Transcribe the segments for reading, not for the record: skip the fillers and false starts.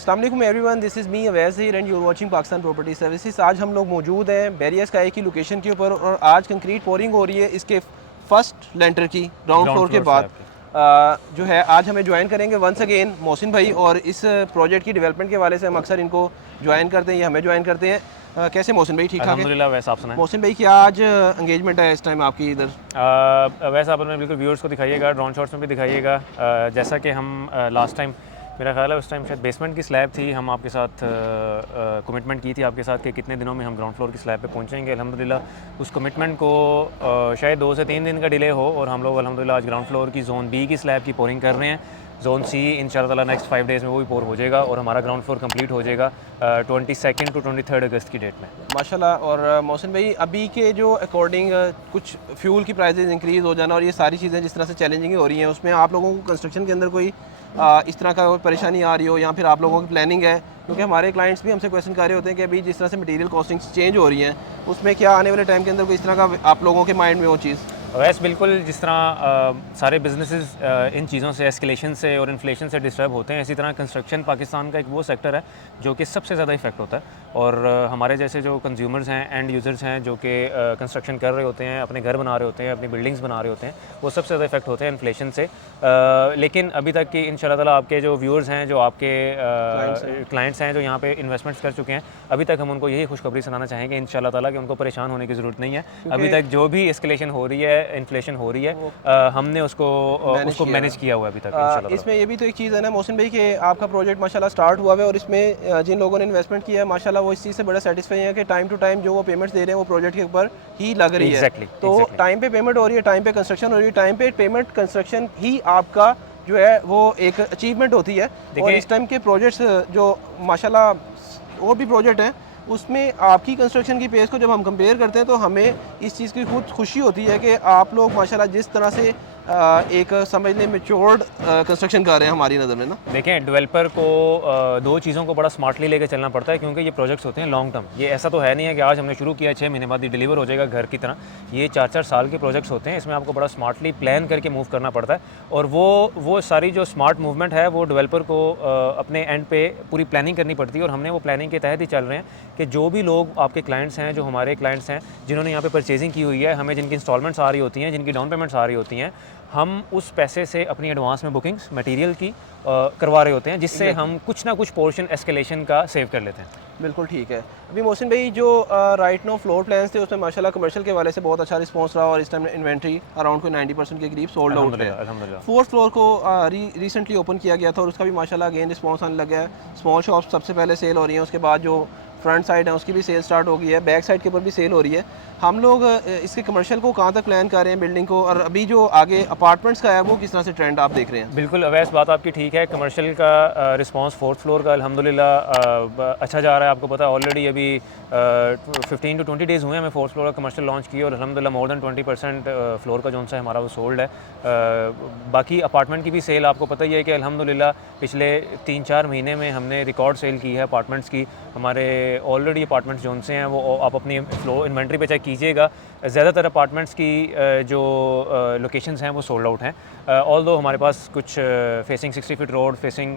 अस्सलाम वालेकुम everyone, this is me Awais here and you are watching Pakistan property services. आज हम लोग मौजूद हैं बैरिया स्काई की लोकेशन के ऊपर और आज कंक्रीट पोरिंग हो रही है इसके फर्स्ट लेंटर की ग्राउंड फ्लोर के बाद। जो है आज हमें ज्वाइन करेंगे वंस अगेन मोहसिन भाई, और इस प्रोजेक्ट की डेवलपमेंट के हवाले से हम अक्सर इनको ज्वाइन करते हैं, ये हमें ज्वाइन करते हैं। कैसे मोहसिन भाई, ठीक ठाक है? अल्हम्दुलिल्लाह। वैसे आप सुनाएं। मोहसिन भाई, क्या आज एंगेजमेंट है इस टाइम आपकी इधर? वैसे आप अपने बिल्कुल व्यूअर्स को दिखाइएगा, ड्रोन शॉट्स में भी दिखाइएगा। जैसा कि हम लास्ट टाइम, मेरा ख्याल है उस टाइम शायद बेसमेंट की स्लैब थी, हम आपके साथ कमिटमेंट की थी आपके साथ कि कितने दिनों में हम ग्राउंड फ्लोर की स्लैब पे पहुंचेंगे। अल्हम्दुलिल्लाह उस कमिटमेंट को शायद 2 से 3 दिन का डिले हो और हम लोग अल्हम्दुलिल्लाह आज ग्राउंड फ्लोर की ज़ोन बी की स्लैब की पोरिंग कर रहे हैं। ज़ोन सी इंशाअल्लाह नेक्स्ट 5 डेज़ में वो भी पोर हो जाएगा और हमारा ग्राउंड फ्लोर कंप्लीट हो जाएगा 22 टू 23 अगस्त की डेट में माशाल्लाह। और मोहसिन भाई, अभी के जो अकॉर्डिंग कुछ फ्यूल की प्राइसेस इंक्रीज़ हो जाना और ये सारी चीज़ें जिस तरह से चैलेंजिंग हो रही हैं, उसमें आप लोगों को कंस्ट्रक्शन के अंदर कोई इस तरह का कोई परेशानी आ रही हो या फिर आप लोगों की प्लानिंग है? क्योंकि हमारे क्लाइंट्स भी हमसे क्वेश्चन कर रहे होते हैं कि अभी जिस तरह से मटीरियल कॉस्टिंग्स चेंज हो रही हैं, उसमें क्या आने वाले टाइम के अंदर कोई इस तरह का आप लोगों के माइंड में वो चीज़? वैसे बिल्कुल जिस तरह सारे बिजनेसेस इन चीज़ों से, एस्केलेशन से और इन्फ्लेशन से डिस्टर्ब होते हैं, इसी तरह कंस्ट्रक्शन पाकिस्तान का एक वो सेक्टर है जो कि सबसे ज़्यादा इफेक्ट होता है। और हमारे जैसे जो कंज्यूमर्स हैं, एंड यूज़र्स हैं, जो कि कंस्ट्रक्शन कर रहे होते हैं, अपने घर बना रहे होते हैं, अपनी बिल्डिंग्स बना रहे होते हैं, वो सबसे ज़्यादा इफेक्ट होते हैं इन्फ्लेशन से। लेकिन अभी तक की इंशाल्लाह ताला आपके जो व्यूअर्स हैं, जो आपके क्लाइंट्स हैं जो यहाँ पे इन्वेस्टमेंट्स कर चुके हैं, अभी तक हम उनको यही खुशखबरी सुनाना चाहेंगे इंशाल्लाह ताला कि उनको परेशान होने की ज़रूरत नहीं है। अभी तक जो भी एस्केलेशन हो रही है, इन्फ्लेशन हो रही है, हमने उसको मैनेज किया हुआ है अभी तक इंशाल्लाह। इसमें ये भी तो एक चीज़ है ना मोहसिन भाई कि आपका प्रोजेक्ट माशाल्लाह स्टार्ट हुआ है और इसमें जिन लोगों ने इन्वेस्टमेंट किया है माशाल्लाह वो इस चीज़ से बड़ा सेटिस्फाई है कि टाइम टू टाइम जो वो पेमेंट्स दे रहे हैं वो प्रोजेक्ट के ऊपर ही लग रही है। तो टाइम पे पेमेंट हो रही है, टाइम पे कंस्ट्रक्शन हो रही है, टाइम पे पेमेंट कंस्ट्रक्शन ही आपका जो है वो एक अचीवमेंट होती है। और इस टाइम के प्रोजेक्ट्स जो माशाल्लाह और भी प्रोजेक्ट हैं, उसमें आपकी कंस्ट्रक्शन की पेस को जब हम कंपेयर करते हैं तो हमें इस चीज़ की खुद खुशी होती है कि आप लोग माशाल्लाह जिस तरह से एक समझ लें मैच्योर्ड कंस्ट्रक्शन कर रहे हैं हमारी नज़र में ना। देखें, डेवलपर को दो चीज़ों को बड़ा स्मार्टली लेकर चलना पड़ता है, क्योंकि ये प्रोजेक्ट्स होते हैं लॉन्ग टर्म। ये ऐसा तो है नहीं है कि आज हमने शुरू किया 6 महीने बाद ये डिलीवर हो जाएगा घर की तरह। ये 4-4 साल के प्रोजेक्ट्स होते हैं, इसमें आपको बड़ा स्मार्टली प्लान करके मूव करना पड़ता है। और वो सारी जो स्मार्ट मूवमेंट है वो डेवलपर को अपने एंड पे पूरी प्लानिंग करनी पड़ती है। और हमने वो प्लानिंग के तहत ही चल रहे हैं कि जो भी लोग आपके क्लाइंट्स हैं, जो हमारे क्लाइंट्स हैं, जिन्होंने यहाँ पे परचेजिंग की हुई है, हमें जिनकी इंस्टॉलमेंट्स आ रही होती हैं, जिनकी डाउन पेमेंट्स आ रही होती हैं, हम उस पैसे से अपनी एडवांस में बुकिंग्स मटेरियल की करवा रहे होते हैं, जिससे हम कुछ ना कुछ पोर्शन एस्केलेशन का सेव कर लेते हैं। बिल्कुल ठीक है। अभी मोहसिन भाई, जो राइट नो फ्लोर प्लान्स थे उसमें माशाल्लाह कमर्शियल के वाले से बहुत अच्छा रिस्पांस रहा और इस टाइम इन्वेंट्री अराउंड कोई 90% के करीब सोल्ड आउट है। फोर्थ फ्लोर को रिसेंटली ओपन किया गया था और उसका भी माशाल्लाह अगेन रिस्पांस आने लगा है। स्मॉल शॉप्स सबसे पहले सेल हो रही हैं, उसके बाद जो फ्रंट साइड है उसकी भी सेल स्टार्ट हो गई है, बैक साइड के ऊपर भी सेल हो रही है। हम लोग इसके कमर्शियल को कहाँ तक प्लान कर रहे हैं बिल्डिंग को, और अभी जो आगे अपार्टमेंट्स का है वो किस तरह से ट्रेंड आप देख रहे हैं? बिल्कुल अवैस, बात आपकी ठीक है। कमर्शियल का रिस्पांस फोर्थ फ्लोर का अल्हम्दुलिल्लाह अच्छा जा रहा है। आपको पता है ऑलरेडी अभी 15 टू 20 डेज़ हुए हैं हमें फोर्थ फ्लोर का कमर्शियल लॉन्च किया और अल्हम्दुलिल्लाह मोर देन 20% फ्लोर का जो सा है हमारा वो सोल्ड है। बाकी अपार्टमेंट की भी सेल आपको पता ही है कि अल्हम्दुलिल्लाह पिछले 3-4 महीने में हमने रिकॉर्ड सेल की है अपार्टमेंट्स की। हमारे ऑलरेडी अपार्टमेंट्स जो से हैं वो आप अपनी फ्लो इन्वेंट्री पे चेक कीजिएगा, ज़्यादातर अपार्टमेंट्स की जो लोकेशंस हैं वो सोल्ड आउट हैं। ऑल्दो हमारे पास कुछ फेसिंग 60 फीट रोड, फेसिंग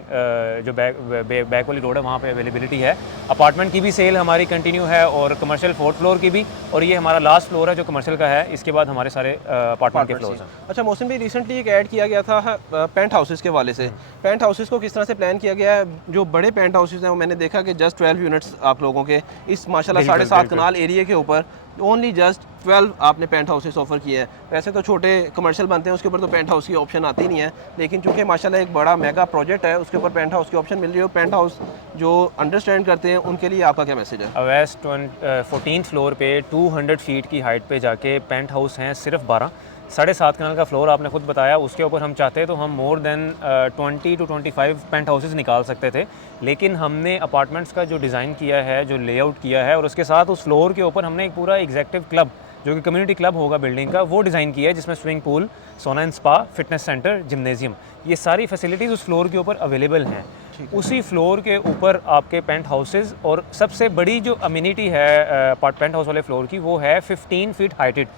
जो बैक वाली रोड है वहाँ पे अवेलेबिलिटी है। अपार्टमेंट की भी सेल हमारी कंटिन्यू है और कमर्शियल फोर्थ फ्लोर की भी, और ये हमारा लास्ट फ्लोर है जो कमर्शियल का है। इसके बाद हमारे सारे अपार्टमेंट के फ्लोर्स हैं। अच्छा मोहसिन भाई, रिसेंटली एक ऐड किया गया था पेंट हाउसेस के वाले से। पेंट हाउसेस को किस तरह से प्लान किया गया है? जो बड़े पेंट हाउसेस हैं वो मैंने देखा कि जस्ट 12 यूनिट्स आप लोगों के इस माशाल्लाह 7.5 कनाल एरिया के ऊपर ओनली जस्ट 12 आपने पेंट हाउसेस ऑफर किया है। वैसे तो छोटे कमर्शियल बनते हैं उसके ऊपर तो पेंट हाउस की ऑप्शन आती नहीं है, लेकिन चूंकि माशाल्लाह एक बड़ा मेगा प्रोजेक्ट है उसके ऊपर पेंट हाउस की ऑप्शन मिल रही है। पेंट हाउस जो अंडरस्टैंड करते हैं उनके लिए आपका क्या मैसेज है? वेस्ट 14th फ्लोर पे 200 फीट की हाइट पे जाके पेंट हाउस हैं सिर्फ 12। 7.5 कनाल का फ्लोर आपने खुद बताया, उसके ऊपर हम चाहते तो हम more than 20 to 25 penthouses निकाल सकते थे, लेकिन हमने अपार्टमेंट्स का जो डिज़ाइन किया है, जो लेआउट किया है, और उसके साथ उस फ्लोर के ऊपर हमने एक पूरा एग्जेक्टिव क्लब जो कि कम्युनिटी क्लब होगा बिल्डिंग का, वो डिज़ाइन किया है, जिसमें स्विमिंग पूल, सोना and spa, fitness centre, gymnasium, ये सारी फैसिलिटीज़ उस फ्लोर के ऊपर अवेलेबल हैं। उसी फ्लोर के ऊपर आपके पेंट हाउसेज, और सबसे बड़ी जो अम्यूनिटी है पेंट हाउस वाले फ्लोर की वो है 15 फीट हाइटेड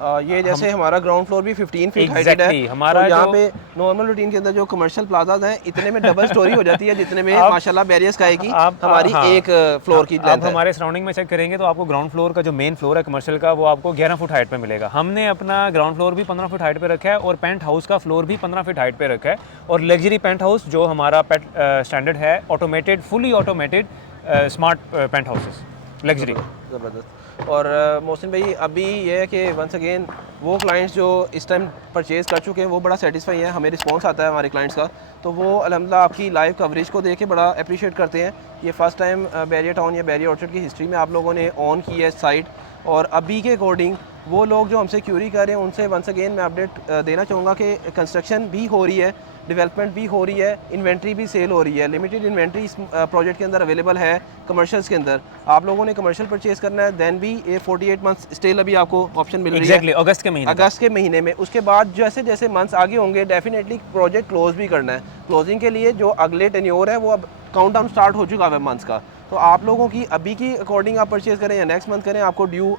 ये जैसे हमारा ग्राउंड फ्लोर भी 15 फीट हाइटेड है हमारा तो यहाँ पे नॉर्मल रूटीन के अंदर जो कमर्शियल प्लाजाज हैं इतने में डबल स्टोरी हो जाती है जितने में माशाल्लाह बैरियर स्काई की हमारी एक फ्लोर की लेंथ है। हमारे सराउंडिंग में चेक करेंगे तो आपको ग्राउंड फ्लोर का जो मेन फ्लोर है कमर्शियल का वो आपको 11 फुट हाइट पे मिलेगा। हमने अपना ग्राउंड फ्लोर भी 15 फुट हाइट पे रखा है और पेंट हाउस का फ्लोर भी 15 फीट हाइट पे रखा है। और लग्जरी पेंट हाउस जो हमारा पेट स्टैंडर्ड है automated fully automated smart penthouses luxury. ज़बरदस्त। और मोहसिन भाई अभी ये है कि वंस अगेन वो क्लाइंट्स जो इस टाइम परचेज़ कर चुके हैं वो बड़ा सेटिस्फाई है, हमें रिस्पांस आता है हमारे क्लाइंट्स का, तो वो अल्हम्दुलिल्लाह आपकी लाइव कवरेज को देख के बड़ा अप्रिशिएट करते हैं। ये फ़र्स्ट टाइम बैरियर टाउन या बैरियर ऑर्चर्ड की हिस्ट्री में आप लोगों ने ऑन की है साइट, और अभी के अकॉर्डिंग वो लोग जो हमसे क्यूरी कर रहे हैं उनसे वंस अगेन मैं अपडेट देना चाहूँगा कि कंस्ट्रक्शन भी हो रही है, डेवलपमेंट भी हो रही है, इन्वेंट्री भी सेल हो रही है। लिमिटेड इन्वेंट्री इस प्रोजेक्ट के अंदर अवेलेबल है कमर्शियल्स के अंदर। आप लोगों ने कमर्शियल परचेज करना है देन भी ये 48 मंथ्स स्टिल अभी आपको ऑप्शन मिल रही है अगस्त के महीने में। उसके बाद जैसे जैसे मंथ्स आगे होंगे डेफिनेटली प्रोजेक्ट क्लोज भी करना है। क्लोजिंग के लिए जो अगले टेन्योर है वो अब काउंटडाउन स्टार्ट हो चुका है मंथ्स का, तो आप लोगों की अभी की अकॉर्डिंग आप परचेज़ करें या नेक्स्ट मंथ करें आपको ड्यू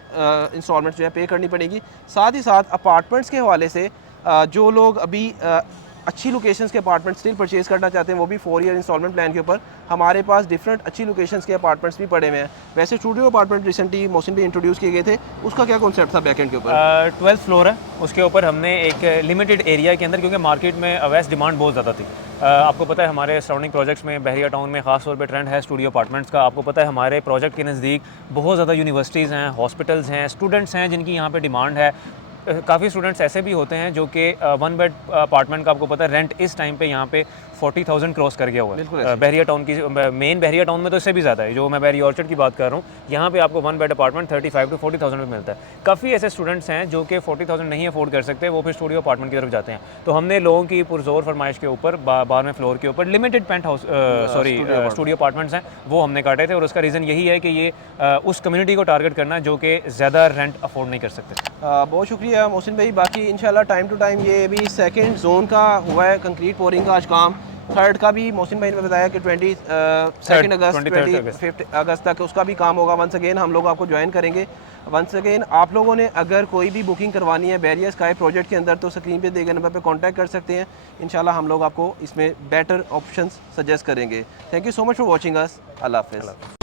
इंस्टॉलमेंट जो है पे करनी पड़ेगी। साथ ही साथ अपार्टमेंट्स के हवाले से जो लोग अभी अच्छी लोकेशंस के अपार्टमेंट स्टिल परचेज करना चाहते हैं वो भी 4 ईयर इंस्टॉलमेंट प्लान के ऊपर हमारे पास डिफरेंट अच्छी लोकेशंस के अपार्टमेंट्स भी पड़े हुए हैं। वैसे स्टूडियो अपार्टमेंट रिसेंटली मोहसिन भी इंट्रोड्यूस किए गए थे, उसका क्या कॉन्सेप्ट था बैकएंड के ऊपर? 12th फ्लोर है, उसके ऊपर हमने एक लिमिटेड एरिया के अंदर, क्योंकि मार्केट में अवैस डिमांड बहुत ज़्यादा थी। आपको पता है हमारे सराउंडिंग प्रोजेक्ट्स में बहरिया टाउन में ख़ास तौर पे ट्रेंड है स्टूडियो अपार्टमेंट्स का। आपको पता है हमारे प्रोजेक्ट के नज़दीक बहुत ज़्यादा यूनिवर्सिटीज़ हैं, हॉस्पिटल्स हैं, स्टूडेंट्स हैं जिनकी यहाँ पे डिमांड है। काफ़ी स्टूडेंट्स ऐसे भी होते हैं जो कि 1 बेड अपार्टमेंट का आपको पता है रेंट इस टाइम पे यहाँ पे 40,000 क्रॉस कर गया हुआ है। बहरिया टाउन की मेन बहरिया टाउन में तो इससे भी ज़्यादा है। जो मैं बैरियर ऑर्चर्ड की बात कर रहा हूँ यहाँ पे आपको 1 बेड अपार्टमेंट 35 to 40,000 में मिलता है। काफ़ी ऐसे स्टूडेंट्स हैं जो कि 40,000 नहीं अफोर्ड कर सकते, वो फिर स्टूडियो अपार्टमेंट की तरफ जाते हैं। तो हमने लोगों की पुरजोर फरमाइश के ऊपर 12वें फ्लोर के ऊपर limited penthouse studio apartments हैं वो हमने काटे थे, और उसका रीज़न यही है कि ये उस कम्युनिटी को टारगेट करना जो कि ज़्यादा रेंट अफोर्ड नहीं कर सकते। बहुत शुक्रिया मोहसिन भाई। बाकी इंशाल्लाह टाइम टू टाइम ये भी सेकंड जोन का हुआ है कंक्रीट पोरिंग का आज काम, थर्ड का भी मोहसिन भाई ने बताया कि 22 अगस्त तक उसका भी काम होगा। वंस अगेन हम लोग आपको ज्वाइन करेंगे। वंस अगेन आप लोगों ने अगर कोई भी बुकिंग करवानी है बैरियर स्काई प्रोजेक्ट के अंदर तो स्क्रीन पे दिए गए नंबर पे कांटेक्ट कर सकते हैं। इंशाल्लाह हम लोग आपको इसमें बेटर ऑप्शंस सजेस्ट करेंगे। Thank you so much for watching us. अल्लाह हाफ़िज़।